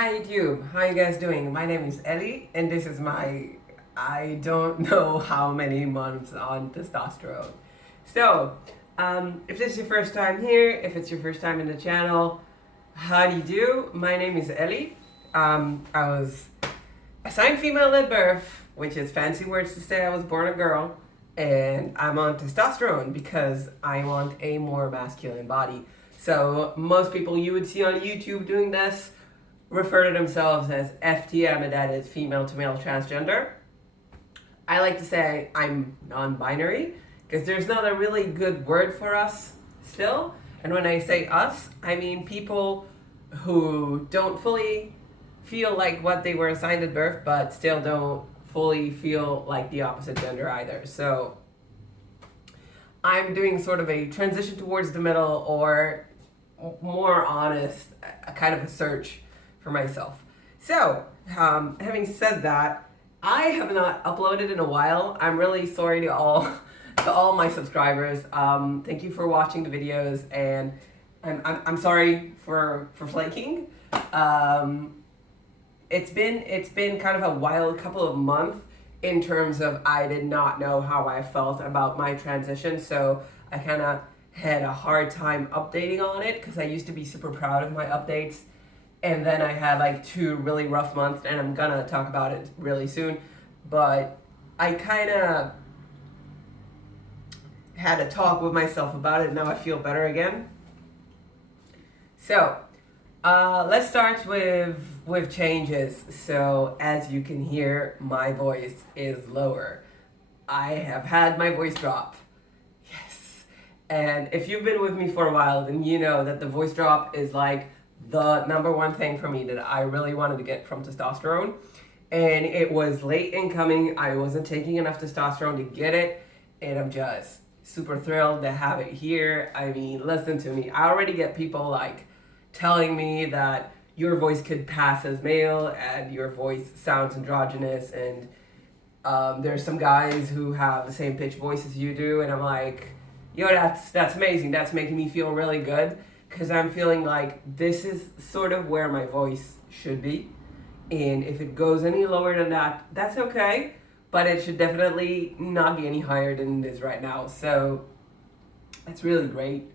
Hi YouTube, how you guys doing? My name is Ellie and this is I don't know how many months on testosterone. So, if this is your first time here, if it's your first time in the channel, how do you do? My name is Ellie. I was assigned female at birth, which is fancy words to say I was born a girl, and I'm on testosterone because I want a more masculine body. So most people you would see on YouTube doing this refer to themselves as FTM, and that is female to male transgender. I like to say I'm non-binary because there's not a really good word for us still. And when I say us, I mean people who don't fully feel like what they were assigned at birth, but still don't fully feel like the opposite gender either. So I'm doing sort of a transition towards the middle, or more honest, a kind of a search for myself. So, having said that, I have not uploaded in a while. I'm really sorry to all my subscribers. Thank you for watching the videos, and I'm sorry for flaking. It's been kind of a wild couple of months in terms of I did not know how I felt about my transition, so I kind of had a hard time updating on it because I used to be super proud of my updates. And then I had like 2 really rough months, and I'm gonna talk about it really soon. But I kind of had a talk with myself about it, and now I feel better again. So let's start with changes. So as you can hear, my voice is lower. I have had my voice drop. Yes. And if you've been with me for a while, then you know that the voice drop is like the number one thing for me that I really wanted to get from testosterone. And it was late in coming. I wasn't taking enough testosterone to get it. And I'm just super thrilled to have it here. I mean, listen to me. I already get people like telling me that your voice could pass as male and your voice sounds androgynous. And there's some guys who have the same pitch voice as you do. And I'm like, yo, that's amazing. That's making me feel really good, because I'm feeling like this is sort of where my voice should be. And if it goes any lower than that, that's okay. But it should definitely not be any higher than it is right now. So that's really great.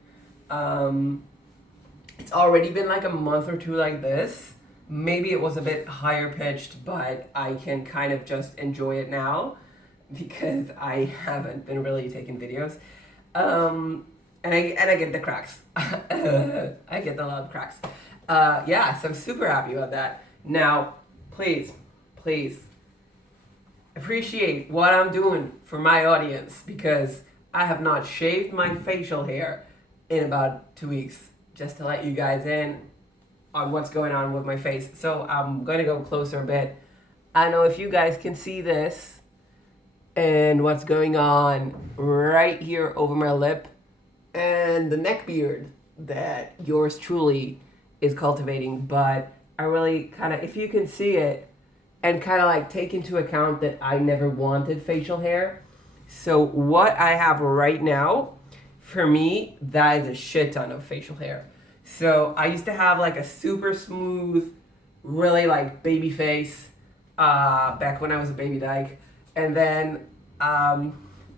It's already been like a month or two like this. Maybe it was a bit higher pitched, but I can kind of just enjoy it now because I haven't been really taking videos. And I get the cracks. I get a lot of cracks. Yeah, so I'm super happy about that. Now, please appreciate what I'm doing for my audience, because I have not shaved my facial hair in about 2 weeks, just to let you guys in on what's going on with my face. So I'm going to go closer a bit. I don't know if you guys can see this and what's going on right here over my lip and the neck beard that yours truly is cultivating. But I really kind of, if you can see it, and kind of like take into account that I never wanted facial hair. So what I have right now, for me, that is a shit ton of facial hair. So I used to have like a super smooth, really like baby face back when I was a baby dyke. And then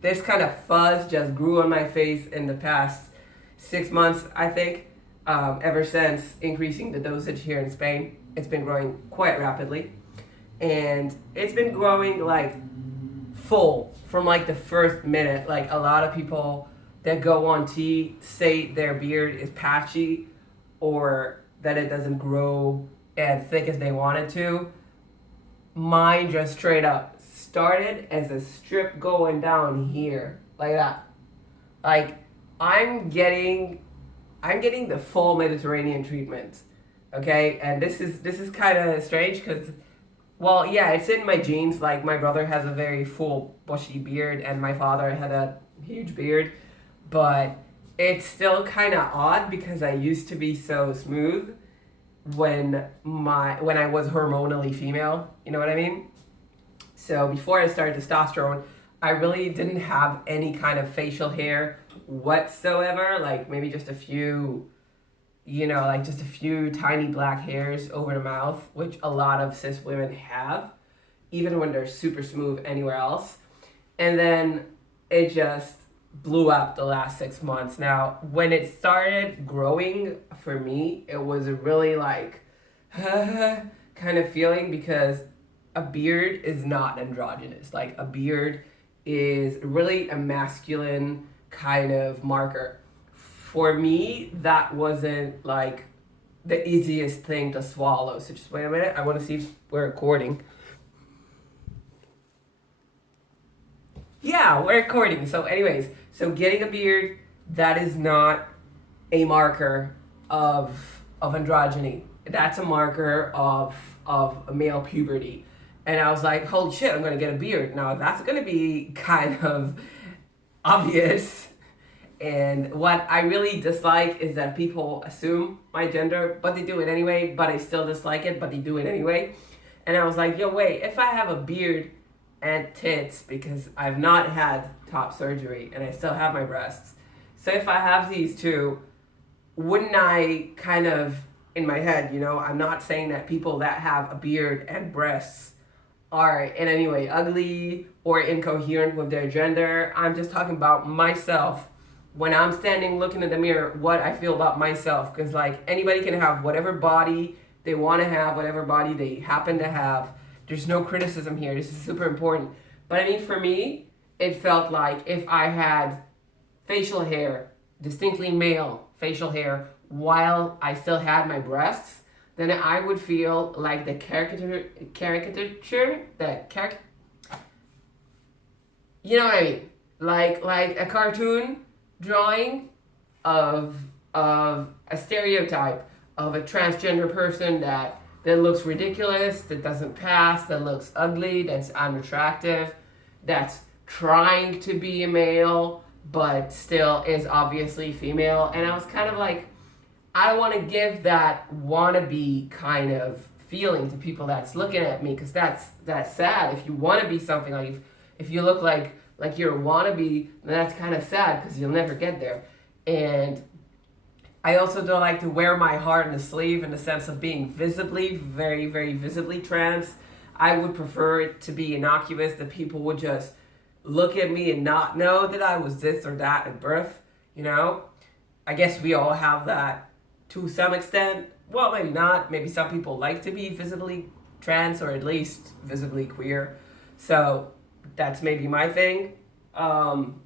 this kind of fuzz just grew on my face in the past 6 months, I think. Ever since increasing the dosage here in Spain, it's been growing quite rapidly. And it's been growing like full from like the first minute. Like a lot of people that go on T say their beard is patchy or that it doesn't grow as thick as they want it to. Mine just straight up started as a strip going down here like that. Like I'm getting the full Mediterranean treatment. Okay? And this is kind of strange because, well, yeah, it's in my genes. Like my brother has a very full bushy beard and my father had a huge beard, but it's still kind of odd because I used to be so smooth when I was hormonally female, you know what I mean? So before I started testosterone, I really didn't have any kind of facial hair whatsoever, like maybe just a few like just a few tiny black hairs over the mouth, which a lot of cis women have, even when they're super smooth anywhere else. And then it just blew up the last 6 months. Now, when it started growing for me, it was a really like kind of feeling, because a beard is not androgynous. Like, a beard is really a masculine kind of marker. For me, that wasn't like the easiest thing to swallow. So just wait a minute. I want to see if we're recording. Yeah, we're recording. So anyways, so getting a beard, that is not a marker of androgyny. That's a marker of a male puberty. And I was like, holy shit, I'm gonna get a beard. Now that's gonna be kind of obvious. And what I really dislike is that people assume my gender, but they do it anyway, but I still dislike it, but they do it anyway. And I was like, yo, wait, if I have a beard and tits, because I've not had top surgery and I still have my breasts, so if I have these two, wouldn't I kind of, in my head, I'm not saying that people that have a beard and breasts are in any way ugly or incoherent with their gender. I'm just talking about myself. When I'm standing looking in the mirror, what I feel about myself. Because like, anybody can have whatever body they want to have, whatever body they happen to have. There's no criticism here. This is super important. But I mean, for me, it felt like if I had facial hair, distinctly male facial hair, while I still had my breasts, then I would feel like the you know what I mean? Like a cartoon drawing of a stereotype of a transgender person that looks ridiculous, that doesn't pass, that looks ugly, that's unattractive, that's trying to be a male, but still is obviously female. And I was kind of like, I want to give that wannabe kind of feeling to people that's looking at me, because that's sad. If you want to be something, like if you look like you're a wannabe, then that's kind of sad, because you'll never get there. And I also don't like to wear my heart on the sleeve, in the sense of being visibly, very, very visibly trans. I would prefer it to be innocuous, that people would just look at me and not know that I was this or that at birth, I guess we all have that to some extent. Well, maybe not. Maybe some people like to be visibly trans, or at least visibly queer. So that's maybe my thing. I'm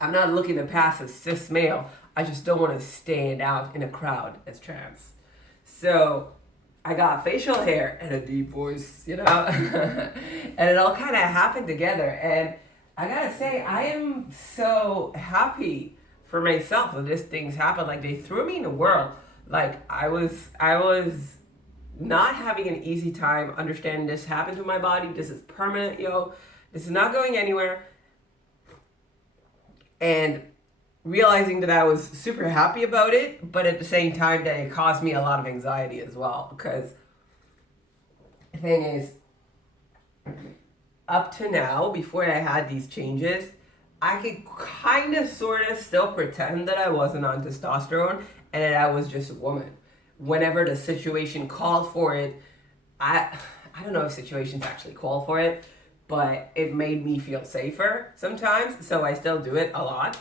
not looking to pass as cis male. I just don't want to stand out in a crowd as trans. So I got facial hair and a deep voice, and it all kind of happened together. And I gotta say, I am so happy for myself that these things happened. Like, they threw me in the world. Like, I was not having an easy time understanding this happened to my body. This is permanent, yo. This is not going anywhere. And realizing that I was super happy about it, but at the same time that it caused me a lot of anxiety as well. Because the thing is, up to now, before I had these changes, I could kind of sort of still pretend that I wasn't on testosterone and that I was just a woman. Whenever the situation called for it, I don't know if situations actually call for it, but it made me feel safer sometimes, so I still do it a lot.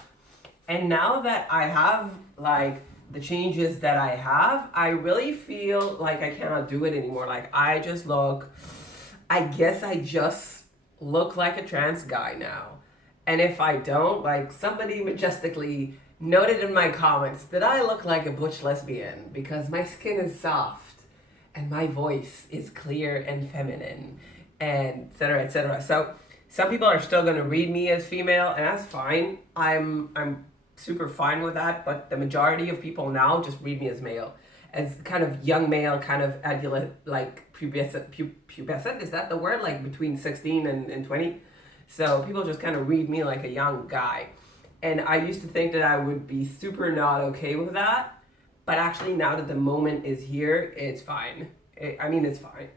And now that I have like the changes that I have, I really feel like I cannot do it anymore. Like, I just look like a trans guy now. And if I don't, like, somebody majestically noted in my comments that I look like a butch lesbian because my skin is soft and my voice is clear and feminine, and et cetera, et cetera. So some people are still going to read me as female, and that's fine. I'm super fine with that, but the majority of people now just read me as male, as kind of young male, kind of adolescent, like pubescent, is that the word? Like between 16 and 20. So people just kind of read me like a young guy. And I used to think that I would be super not okay with that, but actually now that the moment is here, it's fine. It's fine.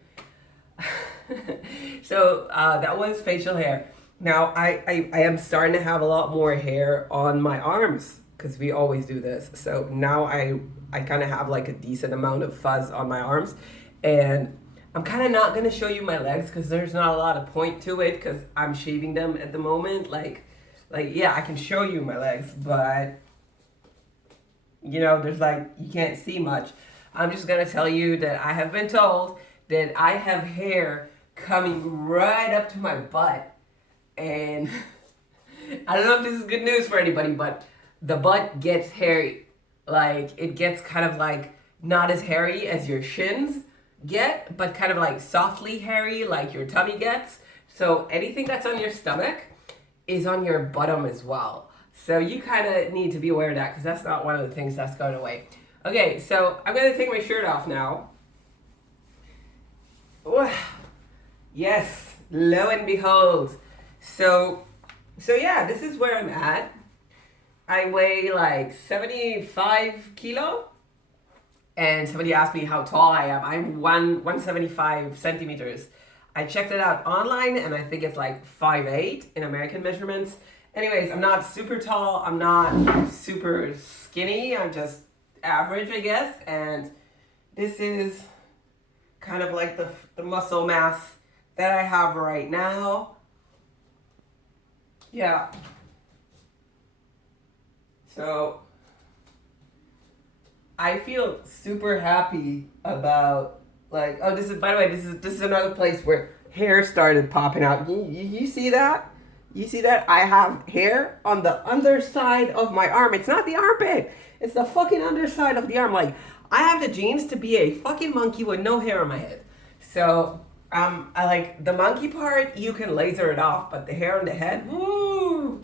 So that was facial hair. Now I am starting to have a lot more hair on my arms, because we always do this. So now I I kind of have like a decent amount of fuzz on my arms. And I'm kind of not going to show you my legs because there's not a lot of point to it because I'm shaving them at the moment. Yeah, I can show you my legs, but you know, there's like, you can't see much. I'm just going to tell you that I have been told that I have hair coming right up to my butt. And I don't know if this is good news for anybody, but the butt gets hairy. Like, it gets kind of like not as hairy as your shins get, but kind of like softly hairy like your tummy gets. So anything that's on your stomach is on your bottom as well. So you kind of need to be aware of that because that's not one of the things that's going away. Okay, so I'm going to take my shirt off now. Ooh. Yes, lo and behold. So yeah, this is where I'm at. I weigh like 75 kilo. And somebody asked me how tall I am. I'm 175 centimeters. I checked it out online and I think it's like 5'8" in American measurements. Anyways, I'm not super tall. I'm not super skinny. I'm just average, I guess. And this is kind of like the muscle mass that I have right now. Yeah. So I feel super happy about like, oh, this is, by the way, this is another place where hair started popping out. You see that? You see that? I have hair on the underside of my arm. It's not the armpit. It's the fucking underside of the arm. Like, I have the genes to be a fucking monkey with no hair on my head. So, I like the monkey part, you can laser it off, but the hair on the head, woo!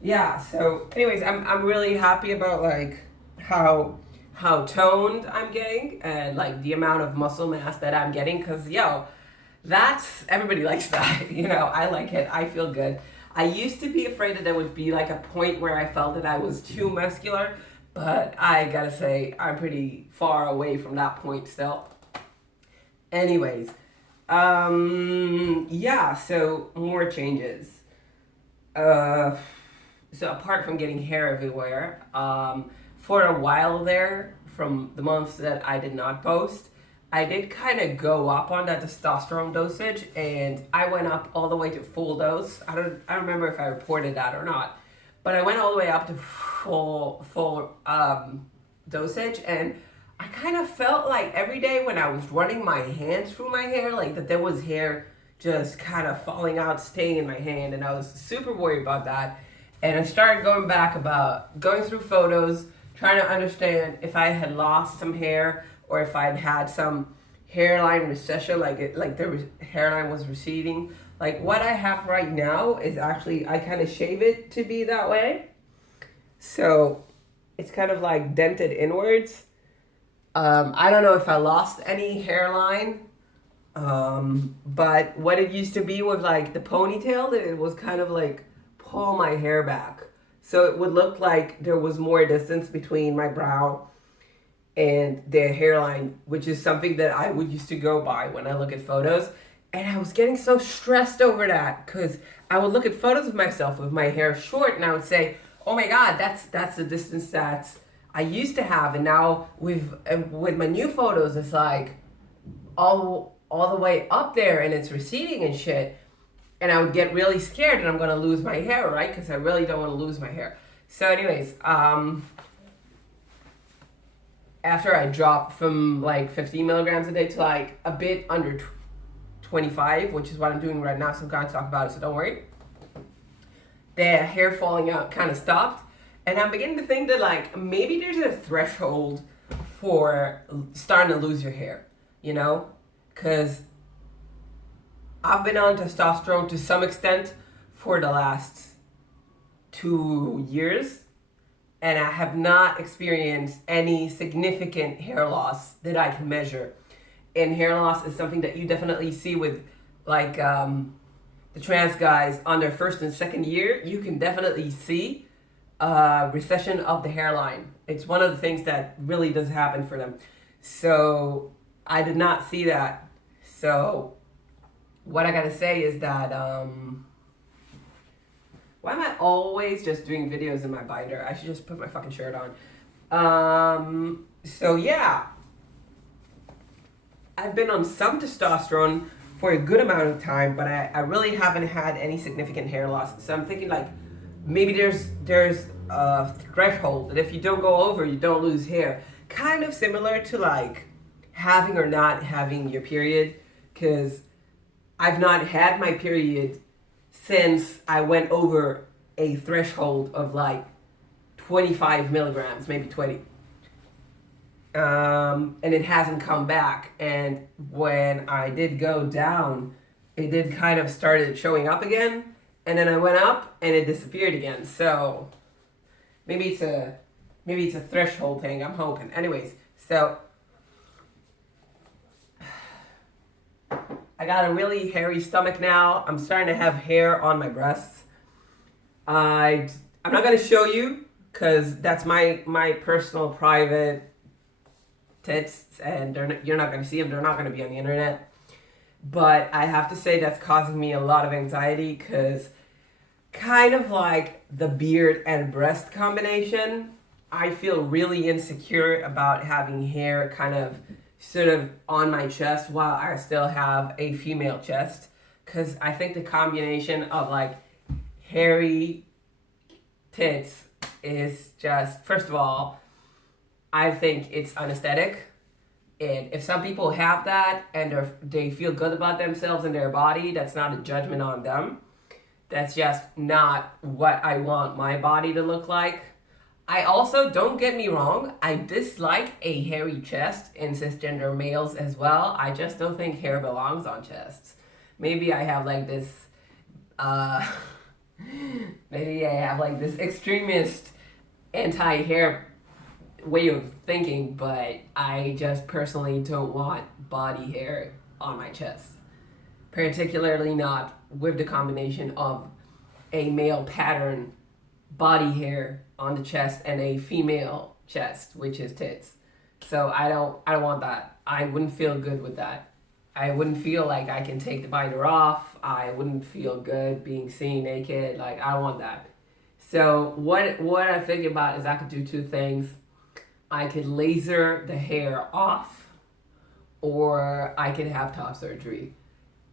Yeah, so anyways, I'm really happy about like how toned I'm getting and like the amount of muscle mass that I'm getting because that's, everybody likes that. You know, I like it. I feel good. I used to be afraid that there would be like a point where I felt that I was too muscular, but I gotta say I'm pretty far away from that point still. Anyways, yeah, so more changes. So apart from getting hair everywhere, for a while there, from the months that I did not post, I did kind of go up on that testosterone dosage, and I went up all the way to full dose. I don't remember if I reported that or not, but I went all the way up to full dosage, and I kind of felt like every day when I was running my hands through my hair, like that there was hair just kind of falling out, staying in my hand, and I was super worried about that. And I started going back about going through photos, trying to understand if I had lost some hair or if I'd had some hairline recession, like the hairline was receding. Like what I have right now is actually, I kind of shave it to be that way. So it's kind of like dented inwards. I don't know if I lost any hairline, but what it used to be was like the ponytail, that it was kind of like pull my hair back. So it would look like there was more distance between my brow and the hairline, which is something that I would used to go by when I look at photos. And I was getting so stressed over that because I would look at photos of myself with my hair short and I would say, oh my God, that's the distance that I used to have. And now with my new photos, it's like all the way up there and it's receding and shit. And I would get really scared that I'm going to lose my hair, right? Because I really don't want to lose my hair. So anyways, after I dropped from like 15 milligrams a day to like a bit under 25, which is what I'm doing right now, so I'm going to talk about it, so don't worry. The hair falling out kind of stopped. And I'm beginning to think that like maybe there's a threshold for starting to lose your hair, you know? Because I've been on testosterone to some extent for the last 2 years, and I have not experienced any significant hair loss that I can measure. And hair loss is something that you definitely see with like the trans guys on their first and second year. You can definitely see recession of the hairline. It's one of the things that really does happen for them. So I did not see that. So what I gotta say is that, why am I always just doing videos in my binder? I should just put my fucking shirt on. So yeah, I've been on some testosterone for a good amount of time, but I really haven't had any significant hair loss. So I'm thinking like maybe there's a threshold that if you don't go over, you don't lose hair. Kind of similar to like having or not having your period, because I've not had my period since I went over a threshold of like 25 milligrams, maybe 20. And it hasn't come back. And when I did go down, it did kind of started showing up again, and then I went up and it disappeared again. So maybe it's a threshold thing. I'm hoping. Anyways, so I got a really hairy stomach now. I'm starting to have hair on my breasts. I'm not gonna show you because that's my personal private tits, and you're not going to see them. They're not going to be on the internet. But I have to say that's causing me a lot of anxiety because kind of like the beard and breast combination, I feel really insecure about having hair kind of sort of on my chest while I still have a female chest, because I think the combination of like hairy tits is just, first of all, I think it's unesthetic. And if some people have that and they feel good about themselves and their body, that's not a judgment on them. That's just not what I want my body to look like. I also, don't get me wrong, I dislike a hairy chest in cisgender males as well. I just don't think hair belongs on chests. Maybe I have like this, uh, maybe I have like this extremist anti-hair way of thinking, but I just personally don't want body hair on my chest. Particularly not with the combination of a male pattern body hair on the chest and a female chest, which is tits. So I don't want that. I wouldn't feel good with that. I wouldn't feel like I can take the binder off. I wouldn't feel good being seen naked. Like, I don't want that. So what I'm thinking about is I could do two things. I could laser the hair off, or I could have top surgery.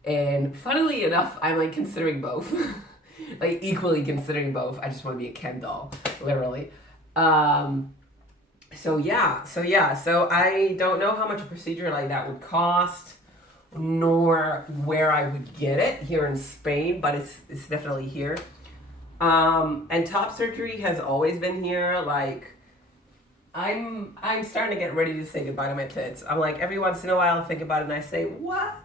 And funnily enough, I'm like considering both. Like equally considering both. I just want to be a Ken doll, literally. So I don't know how much a procedure like that would cost, nor where I would get it here in Spain, but it's definitely here. And top surgery has always been here. Like, I'm starting to get ready to say goodbye to my tits. I'm like, every once in a while I think about it and I say, what?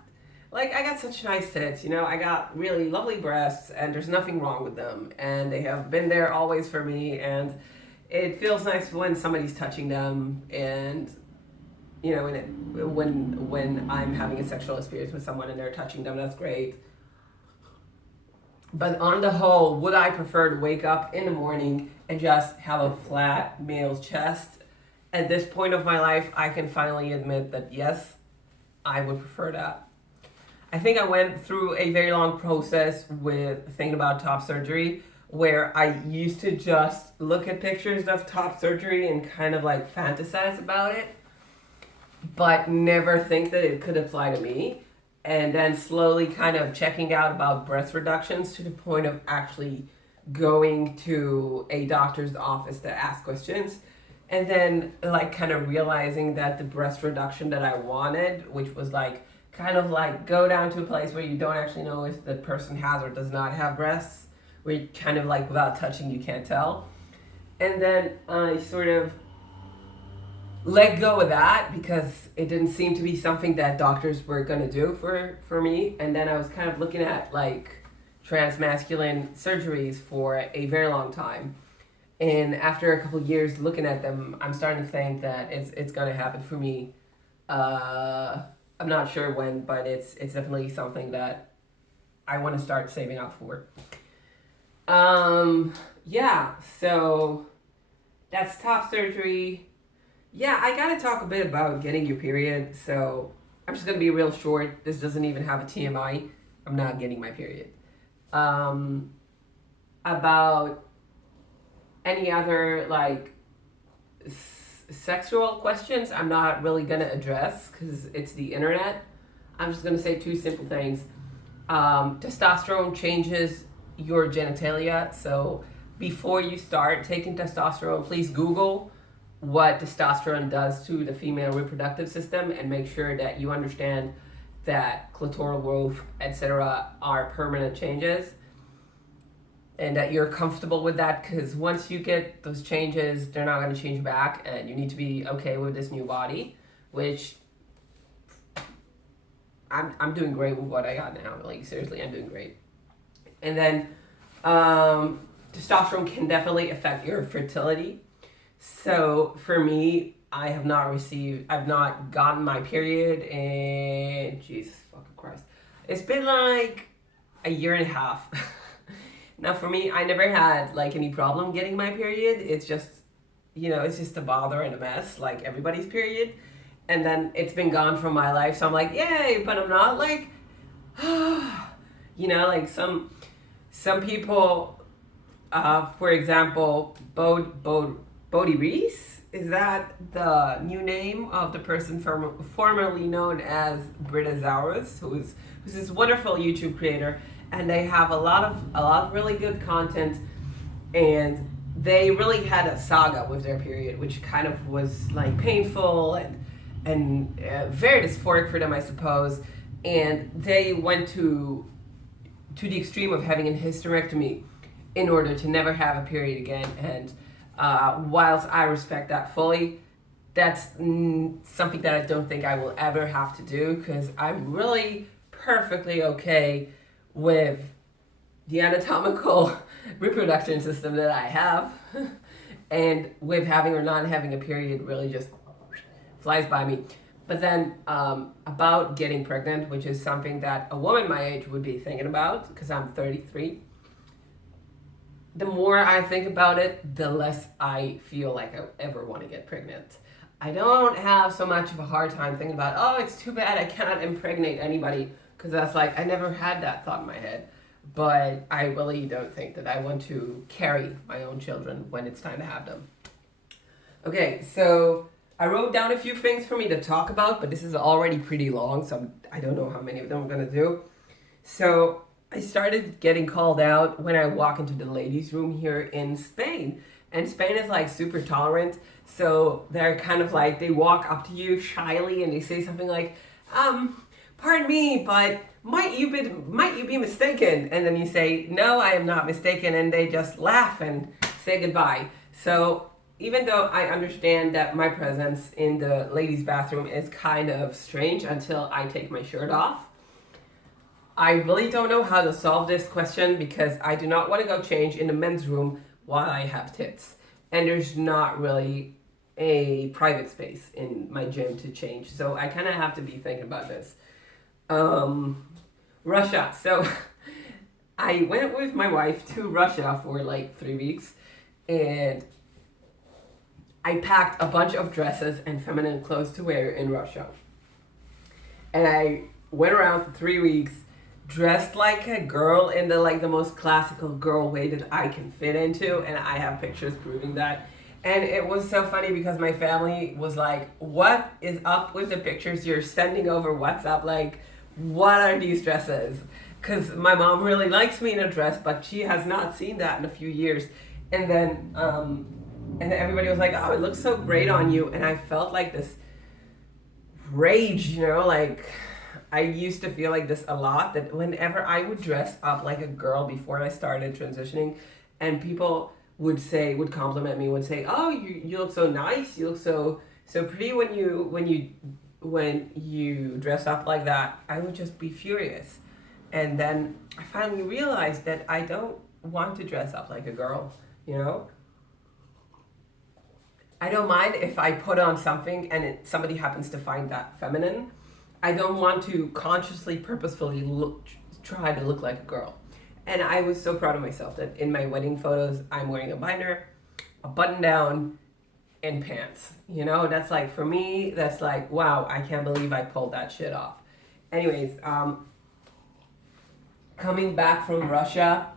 Like, I got such nice tits, you know, I got really lovely breasts and there's nothing wrong with them. And they have been there always for me, and it feels nice when somebody's touching them, and you know, when I'm having a sexual experience with someone and they're touching them, that's great. But on the whole, would I prefer to wake up in the morning and just have a flat male's chest? At this point of my life, I can finally admit that yes, I would prefer that. I think I went through a very long process with thinking about top surgery, where I used to just look at pictures of top surgery and kind of like fantasize about it, but never think that it could apply to me. And then slowly kind of checking out about breast reductions to the point of actually going to a doctor's office to ask questions. And then like kind of realizing that the breast reduction that I wanted, which was like kind of like go down to a place where you don't actually know if the person has or does not have breasts, where you kind of like without touching you can't tell. And then I sort of let go of that because it didn't seem to be something that doctors were going to do for me. And then I was kind of looking at like transmasculine surgeries for a very long time. And after a couple of years looking at them, I'm starting to think that it's going to happen for me. I'm not sure when, but it's definitely something that I want to start saving up for. Yeah, so that's top surgery. Yeah, I gotta talk a bit about getting your period. So I'm just gonna be real short. This doesn't even have a TMI. I'm not getting my period. About any other like sexual questions I'm not really gonna address because it's the internet. I'm just gonna say two simple things. Testosterone changes your genitalia, so before you start taking testosterone, please Google what testosterone does to the female reproductive system and make sure that you understand that clitoral growth, etc., are permanent changes and that you're comfortable with that, because once you get those changes, they're not going to change back, and you need to be okay with this new body, which I'm doing great with what I got now. Like, seriously, I'm doing great. And then testosterone can definitely affect your fertility. So for me, I've not gotten my period in, Jesus fucking Christ. It's been like a year and a half. Now for me, I never had like any problem getting my period. It's just, it's just a bother and a mess, like everybody's period. And then it's been gone from my life. So I'm like, yay, but I'm not like, like some people, for example, Bodie Reese, is that the new name of the person formerly known as Britta Zauris, who's this wonderful YouTube creator, and they have a lot of really good content, and they really had a saga with their period, which kind of was like painful and very dysphoric for them, I suppose, and they went to the extreme of having a hysterectomy in order to never have a period again. And whilst I respect that fully, that's something that I don't think I will ever have to do, because I'm really perfectly okay with the anatomical reproduction system that I have, and with having or not having a period really just flies by me. But then about getting pregnant, which is something that a woman my age would be thinking about, because I'm 33. The more I think about it, the less I feel like I ever want to get pregnant. I don't have so much of a hard time thinking about, oh, it's too bad I cannot impregnate anybody, because that's like, I never had that thought in my head. But I really don't think that I want to carry my own children when it's time to have them. Okay, so I wrote down a few things for me to talk about, but this is already pretty long, so I don't know how many of them I'm going to do. So I started getting called out when I walk into the ladies' room here in Spain. And Spain is like super tolerant, so they're kind of like, they walk up to you shyly and they say something like, pardon me, but might you be mistaken? And then you say, no, I am not mistaken, and they just laugh and say goodbye. So even though I understand that my presence in the ladies' bathroom is kind of strange until I take my shirt off, I really don't know how to solve this question, because I do not want to go change in the men's room while I have tits. And there's not really a private space in my gym to change. So I kind of have to be thinking about this. Russia. So I went with my wife to Russia for like 3 weeks, and I packed a bunch of dresses and feminine clothes to wear in Russia. And I went around for 3 weeks dressed like a girl in the most classical girl way that I can fit into, and I have pictures proving that. And it was so funny because my family was like, what is up with the pictures you're sending over WhatsApp? Like, what are these dresses? Because my mom really likes me in a dress, but she has not seen that in a few years. And then everybody was like, oh, it looks so great on you. And I felt like this rage, like I used to feel like this a lot, that whenever I would dress up like a girl before I started transitioning, and people would compliment me, would say, oh, you look so nice, you look so pretty when you dress up like that, I would just be furious. And then I finally realized that I don't want to dress up like a girl, I don't mind if I put on something and somebody happens to find that feminine. I don't want to consciously, purposefully try to look like a girl. And I was so proud of myself that in my wedding photos, I'm wearing a binder, a button down, and pants. That's like, for me, that's like, wow, I can't believe I pulled that shit off. Anyways, coming back from Russia,